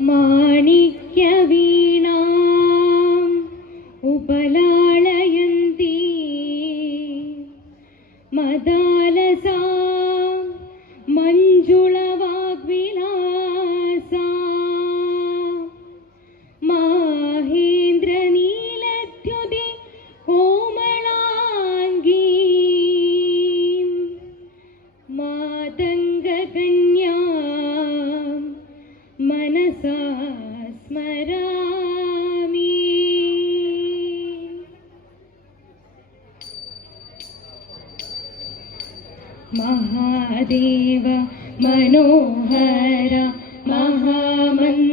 മാണിക്യവീണാം. ഉപലാളയന്തി. മദാലസാ. മഞ്ജുളവാഗ്വിലാസാ. മാഹേന്ദ്രനീലദ്യുതി കോമളാംഗീ. മാതംഗഗണ്യ महादेव मनोहर महामन्त्राधिपा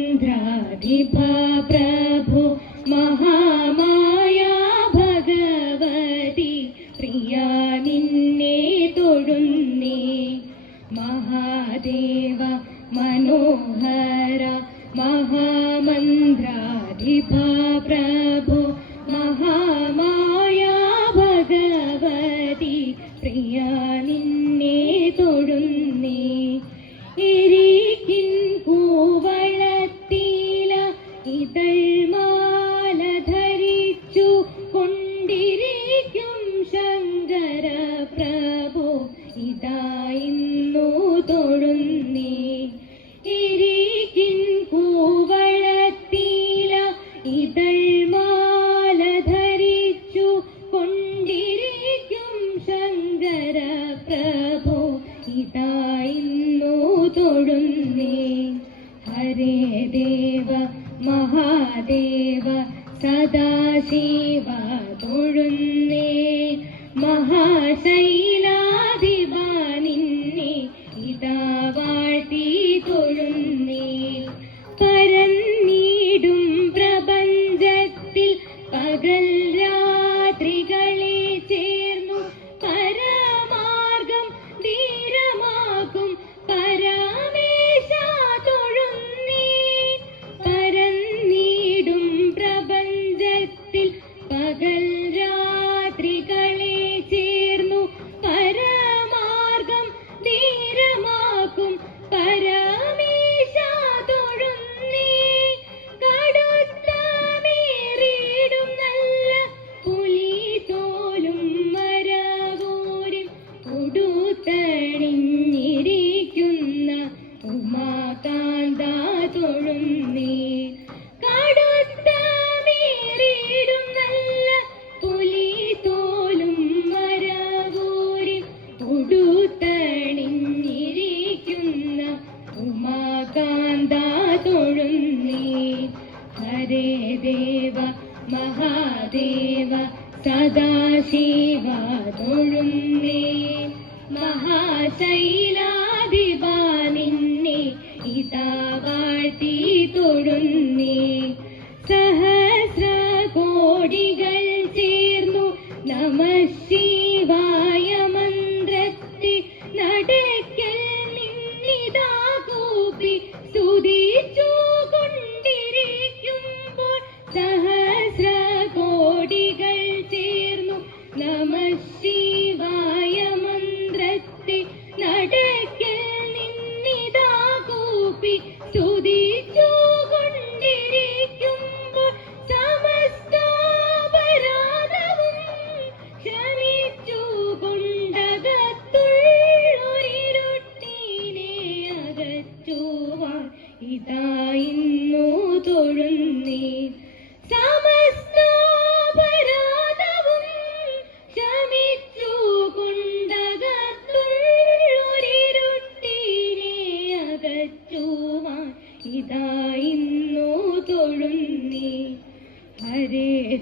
प्रभु महामाया भगवती प्रिया निन्ने तोडुन्ने महादेव मनोहर महामन्त्राधिपा महाशै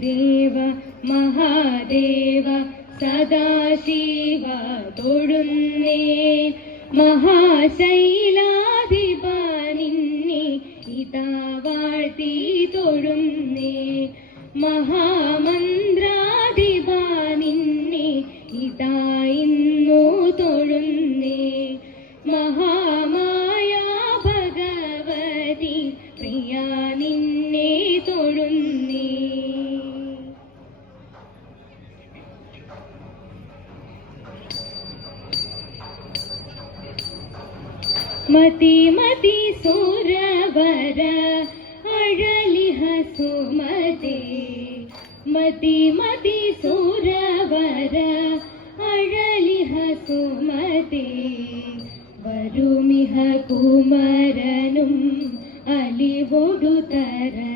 देव महादेव सदाशिव तोडुन् मति सुरवर अडलिह सुमते। मतिमति सुरवर अडलिह सुमते। वरुमिह कुमरनुम् अरलि हसु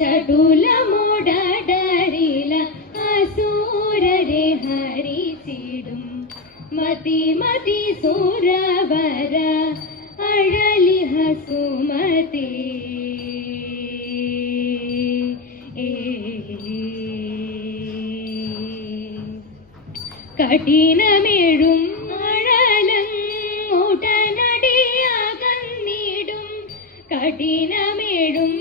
ചടുലമുടരില അസുരരെ ഹരിച്ചിടും. മതി മതി സുരവര അഴലിഹ സുമതി കഠിനമേഴും മഴലങ്ങുടനടിയാകന്നിടും. കഠിനമേഴും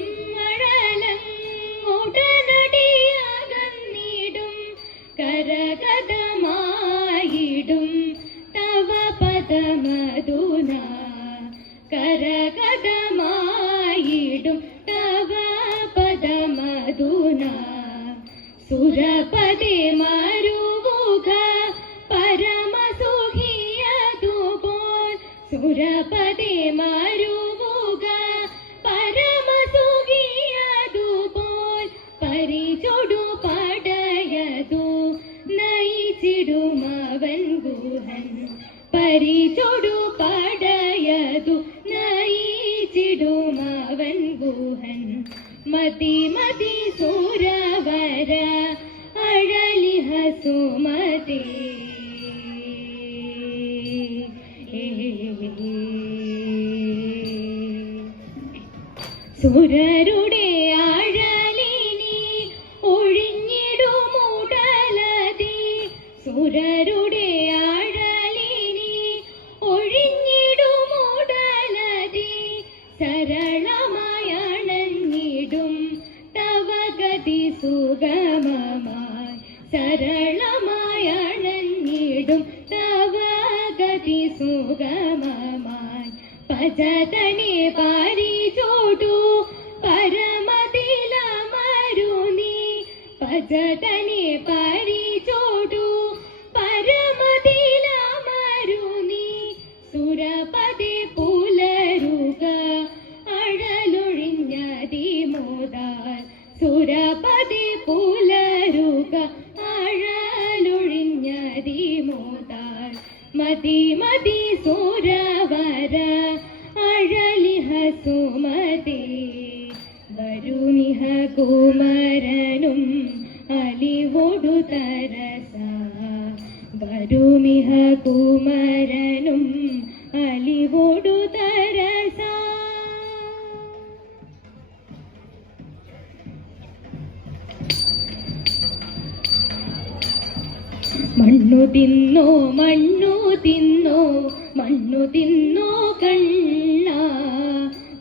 സുരപദേ മരുവുക സുരരുടെ തവഗതി സുഗമമായി. പജതനെ പാരിചോടു പരമതിലമരുനി പജതനെ പാരിചോടു മതി മതി സൂരവര അഴലിഹ സുമതി. വരുമിഹ കുമരനും അലിവൊടു തരസ. വരുമിഹ കുമരനും മണ്ണു തിന്നോ മണ്ണു തിന്നോ മണ്ണു തിന്നോ കണ്ണ.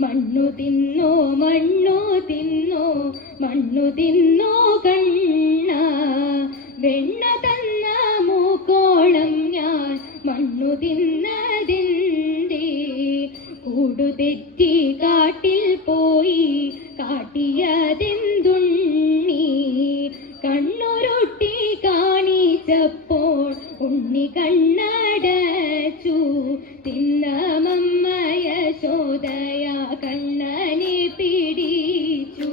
മണ്ണു തിന്നോ മണ്ണു തിന്നോ മണ്ണു തിന്നോ കണ്ണ. വെണ്ണ തന്ന മൂക്കോളം ഞാൻ മണ്ണു തിന്നതിന്റെ. കൂടുതെറ്റി കാട്ടിൽ പോയി കാട്ടിയതെന്തുണ്ണി കാണിച്ചപ്പോൾ ഉണ്ണി കണ്ണടച്ചു തിന്നമമ്മയ ചോദയ കണ്ണനെ പിടിച്ചു.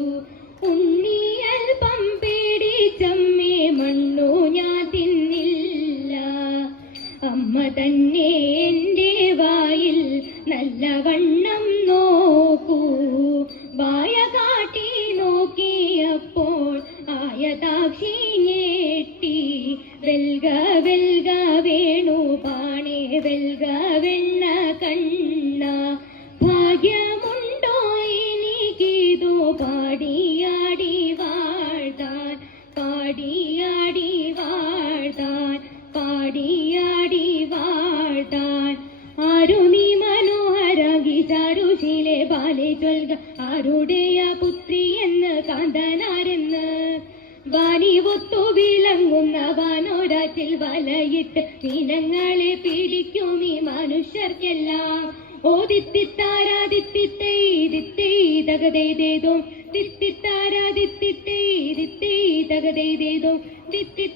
ഉണ്ണി അല്പം പിടിച്ചമ്മേ മണ്ണു ഞാൻ തിന്നില്ല. അമ്മ തന്നെ എന്റെ വായിൽ നല്ലവണ്ണം നോക്കൂ. വായ കാട്ടി നോക്കിയപ്പോൾ ആയതാക്ഷി ഞെട്ടി വെൽക വെൽക വേണു പാണേ വെൽക വെണ്ണ വാനിവൊത്തു വിളങ്ങുന്ന വാനോരാറ്റിൽ വലയിട്ട് ദിനങ്ങളെ പിടിക്കും ഈ മനുഷ്യർക്കെല്ലാം. ഓ തിത്തിത്താരാതിത്തിത്തേതിത്തേതകതേതേതോ തിത്തിത്താരാതിത്തിത്തേതിത്തേതകതേതേതോ ദിത്തൈ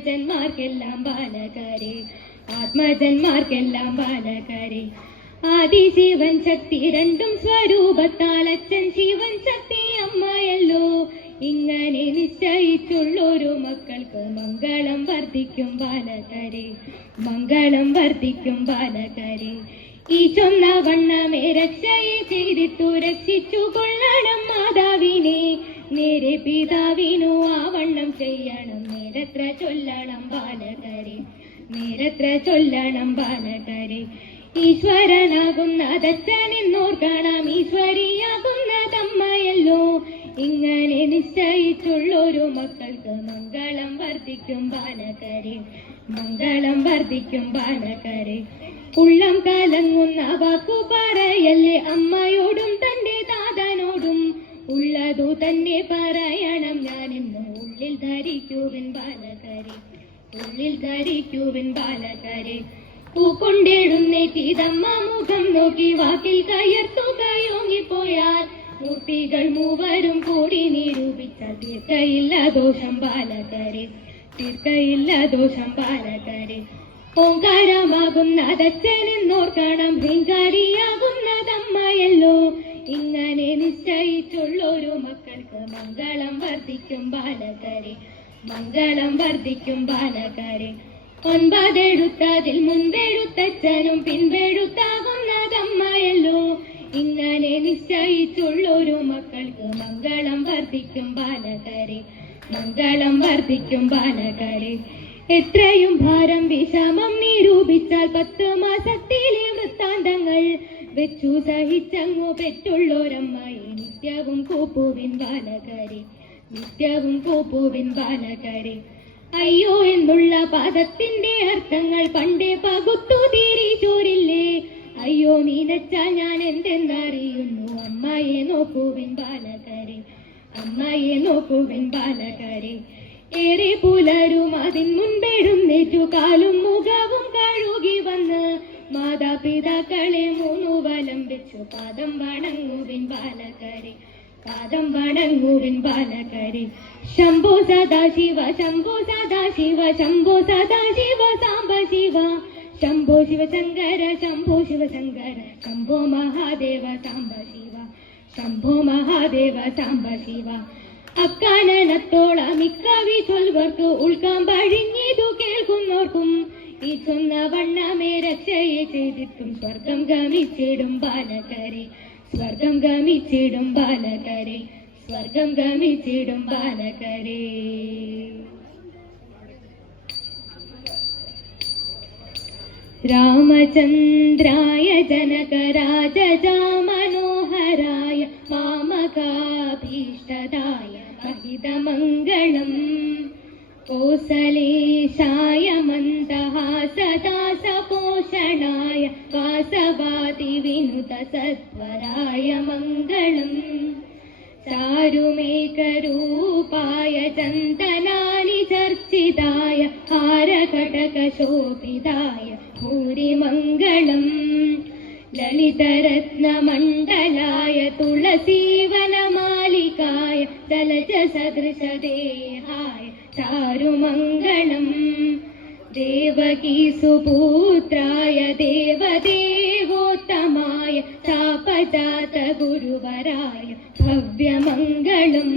ആത്മജന്മാർക്കെല്ലാം ബാലകരെ ആത്മജന്മാർക്കെല്ലാം ബാലകരെ. ആദി ശിവൻ ശക്തി രണ്ടും സ്വരൂപത്താൽ അച്ഛൻ ശിവൻ ശക്തി അമ്മയല്ലോ. ഇങ്ങനെ നിശ്ചയിച്ചുള്ളൊരു മക്കൾക്ക് മംഗളം വർദ്ധിക്കും ബാലകരെ മംഗളം വർദ്ധിക്കും ബാലകരെ. ഈ ചൊന്ന വണ്ണമേ രക്ഷയെ ചെയ്തിട്ടു രക്ഷിച്ചു കൊള്ളണം മാതാവിനെ. നേരെ പിതാവിനു ചൊല്ലണം ബാലകരെ ഈശ്വരനാകുന്നതച്ഛനെന്നോർക്കണം ഈശ്വരിയാകുന്നതമ്മയല്ലോ. ഇങ്ങനെ നിശ്ചയിച്ചുള്ളൊരു മക്കൾക്ക് മംഗളം വർദ്ധിക്കും ബാലകരെ മംഗളം വർദ്ധിക്കും ബാലകരെ ഉള്ളം കലങ്ങുന്ന വാക്കു പറയല്ലേ അമ്മയോടും പൂക്കൊണ്ടിടുന്നേറ്റിതമ്മ മുഖം നോക്കി വാക്കിൽ കയർത്തു കയോങ്ങിപ്പോയാൽ മൂർത്തികൾ മൂവരും കൂടി നിരൂപിച്ചാൽ തീർക്കയില്ല ദോഷം ബാലകരെ തീർക്കയില്ല ദോഷം ബാലകരെ ഓങ്കാരമാകുന്നതച്ഛനെന്നോർക്കണം ഭീങ്കാരിയാകുന്നതമ്മയല്ലോ. ഇങ്ങനെ നിശ്ചയിച്ചുള്ളൊരു മക്കൾക്ക് മംഗളം വർദ്ധിക്കും ബാലകരെ മംഗളം വർദ്ധിക്കും ബാലകരെ ഒൻപതെഴുത്തതിൽ മുൻപെഴുത്തച്ഛനും പിൻപെഴുത്താകുന്നതമ്മയല്ലോ ഇങ്ങനെ നിശ്ചയിച്ചുള്ളൊരു മക്കൾക്ക് മംഗളം വർദ്ധിക്കും ബാലകരെ മംഗളം വർദ്ധിക്കും ബാലകരെ. എത്രയും ഭാരം വിഷമം നിരൂപിച്ചാൽ പത്ത് മാസത്തിലെ വൃത്താന്തങ്ങൾ വെച്ചു സഹിച്ചങ്ങു പെറ്റുള്ളൊരമ്മായി നിത്യവും കൂപ്പുവിൻ ബാലകരെ നിത്യവും കൂപ്പുവിൻ ബാലകരെ. അയ്യോ എന്നുള്ള പദത്തിന്റെ അർത്ഥങ്ങൾ പണ്ടേ പകുത്തു തീരി ചോരില്ലേ? അയ്യോ നീനച്ചാൽ ഞാൻ എന്തെന്നറിയുന്നു? അമ്മയെ നോക്കുവിൻ ബാലകരെ അമ്മയെ നോക്കുവിൻ ബാലകരെ. ഏറെ പുലരും അതിൻ മുൻപെഴുന്നേറ്റു കാലും മുഖവും കഴുകി വന്ന് മാതാപിതാക്കളെ മൂന്നു വലം വെച്ചു പാദം വണങ്ങുവിൻ ബാലകരെ. വണങ്ങുവിൻ ബാലകരെ ശംഭോ സദാശിവ ശംഭോ സദാശിവ ശംഭോ സദാശിവ സാംബ ശിവ. ശംഭോ ശിവശങ്കര ശംഭോ ശിവശങ്കര. ശംഭോ മഹാദേവ സാംബ ശിവ. ശംഭോ മഹാദേവ സാംബ ശിവ. അക്കാനനത്തോളം ഇക്കാവി ചൊൽവർക്ക് ഉൾക്കാമ്പഴിഞ്ഞിതു കേൾക്കുന്നോർക്കും. ഈ ചൊന്ന വണ്ണമേ രക്ഷയെ ചെയ്തിട്ടും സ്വർഗം ഗമിച്ചിടും ബാലകരെ സ്വർഗം ഗമിച്ചിടും ബാലകരെ സ്വർഗം ഗമിച്ചിടും ബാലകരെ രാമചന്ദ്രായ ജനകരാജജാ മനോഹരായ മാമകാഭീഷ്ടദായ महितमङ्गलम् कोसलेशाय मन्दहासदासपोषणाय वासवादिविनुतसत्वराय मङ्गलम् चारुमेकरूपाय चन्दनानि चर्चिताय हारकटकशोभिताय भूरिमङ्गलम् ललितरत्नमण्डलाय तुलसीवनमालिकाय जलजसदृशदेहाय चारुमङ्गलम् देवकीसुपुत्राय देवदेवोत्तमाय ദാത ഗുരുവരായ ഭവ്യമംഗളം.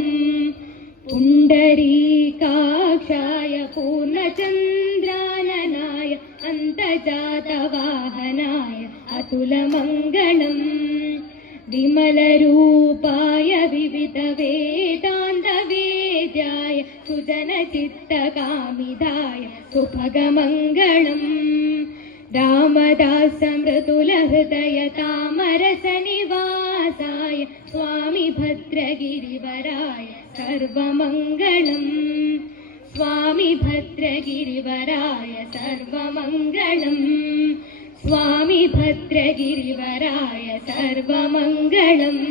പുണ്ടരീകാക്ഷായ പൂർണചന്ദ്രാനനായ അന്തജാതവാഹനായ അതുലമംഗളം. വിമലരൂപായ വിവിധ വേദാന്ത വേദാന്തവേദ്യായ സുജനചിത്തകാമിതായ സുഭഗമംഗളം. तामरसनिवासाय स्वामि भद्रगिरिवराय सर्वमङ्गलम् स्वामि भद्रगिरिवराय सर्वमङ्गलम् स्वामि भद्रगिरिवराय सर्वमङ्गलम्